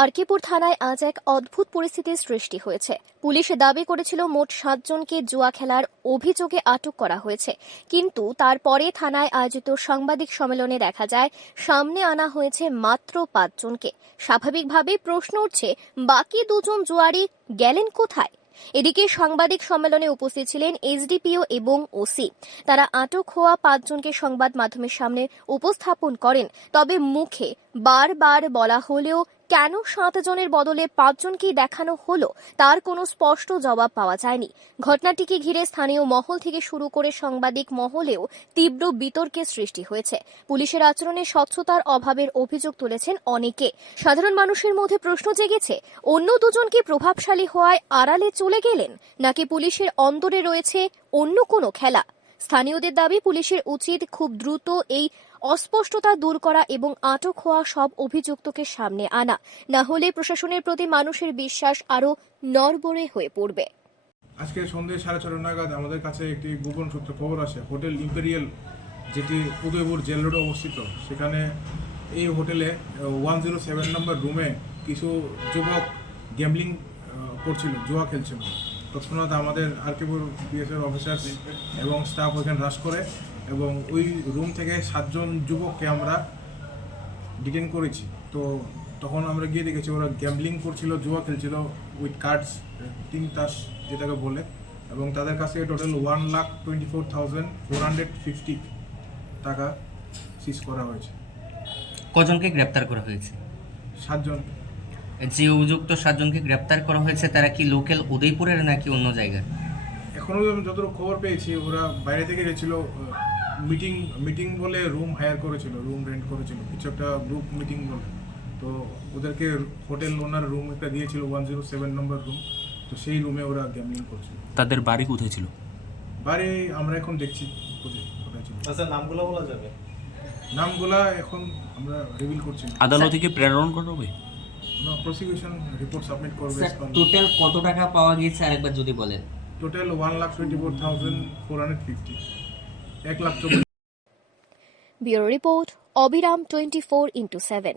আরকিপুর থানায় আজ এক অদ্ভুত পরিস্থিতির সৃষ্টি হয়েছে। পুলিশ দাবি করেছিল মোট 7 জনকে জুয়া খেলার অভিযোগে আটক করা হয়েছে, কিন্তু তারপরে থানায় আয়োজিত সাংবাদিক সম্মেলনে দেখা যায় সামনে আনা হয়েছে মাত্র 5 জনকে। স্বাভাবিকভাবেই প্রশ্ন উঠছে, বাকি 2 জন জুয়ারি গেলেন কোথায়? এদিকে সাংবাদিক সম্মেলনে উপস্থিত ছিলেন এসডিপিও এবং ওসি। তারা আটক হওয়া 5 জনকে সংবাদ মাধ্যমের সামনে উপস্থাপন করেন। তবে মুখে বারবার বলা হলেও কেন 7 জনের বদলে 5 জনকেই দেখানো হলো তার কোনো স্পষ্ট জবাব পাওয়া যায়নি। ঘটনাটিকে ঘিরে স্থানীয় মহল থেকে শুরু করে সাংবাদিক মহলেও তীব্র বিতর্কের সৃষ্টি হয়েছে। পুলিশের আচরণে স্বচ্ছতার অভাবের অভিযোগ তুলেছেন অনেকে। সাধারণ মানুষের মধ্যে প্রশ্ন জেগেছে, অন্য 2 জন কি প্রভাবশালী হওয়ায় আড়ালে চলে গেলেন, নাকি পুলিশের অন্তরে রয়েছে অন্য কোনো খেলা? স্থানীয়দের দাবি, পুলিশের উচিত খুব দ্রুত এই অস্পষ্টতা দূর করা এবং আটক হওয়া সব অভিযুক্তকে সামনে আনা, না হলে প্রশাসনের প্রতি মানুষের বিশ্বাস আরো নড়বড়ে হয়ে পড়বে। আজকে সন্ধ্যে 6:30 নাগাদ আমাদের কাছে একটি গোপন সূত্র খবর আসে, হোটেল ইম্পেরিয়াল, যেটি উদয়পুর জেল রোডে অবস্থিত, সেখানে এই হোটেলে 107 নম্বর রুমে কিছু যুবক গ্যাম্বলিং করছিল, জুয়া খেলছিল। তৎক্ষণাৎ আমাদের আরকিপুর পিএসএর অফিসার এবং স্টাফ ওইখানে রাশ করে এবং ওই রুম থেকে 7 জন যুবককে আমরা ডিটেইন করেছি। তো তখন আমরা গিয়ে দেখেছি ওরা গ্যাম্বলিং করছিল, জুয়া খেলছিল উইথ কার্ডস, 3 তাস যেটাকে বলে, এবং তাদের কাছে টোটাল 1,24,450 টাকা সিজ করা হয়েছে। কজনকে গ্রেপ্তার করা হয়েছে? 7 জন। যে অভিযুক্ত 7 জনকে গ্রেপ্তার করা হয়েছে তারা কি লোকাল উদয়পুরের নাকি অন্য জায়গার? এখনো আমি যতটুকু খবর পেয়েছি ওরা বাইরে থেকে গেছিল, মিটিং বলে রুম হায়ার করেছিল, রুম রেন্ট করেছিল, কিছু একটা গ্রুপ মিটিং বলে। তো ওদেরকে হোটেল ওনার রুম একটা দিয়েছিল, 107 নম্বর রুম। তো সেই রুমে ওরা গ্যামলিং করছিল। তাদের বাড়ি কোথায় ছিল? বাড়ি আমরা এখন দেখছি কোথায় ছিল। আচ্ছা, নামগুলো বলা যাবে? নামগুলা এখন আমরা রিভিল করছি না। আদালতে কি প্রেরণ করা হবে? না, প্রসিকিউশন রিপোর্ট সাবমিট করবে। টোটাল কত টাকা পাওয়া গিয়েছে আরেকবার যদি বলেন? টোটাল 1,24,450, 1,24,000। ব্যুরো রিপোর্ট, অবিরাম 24x7।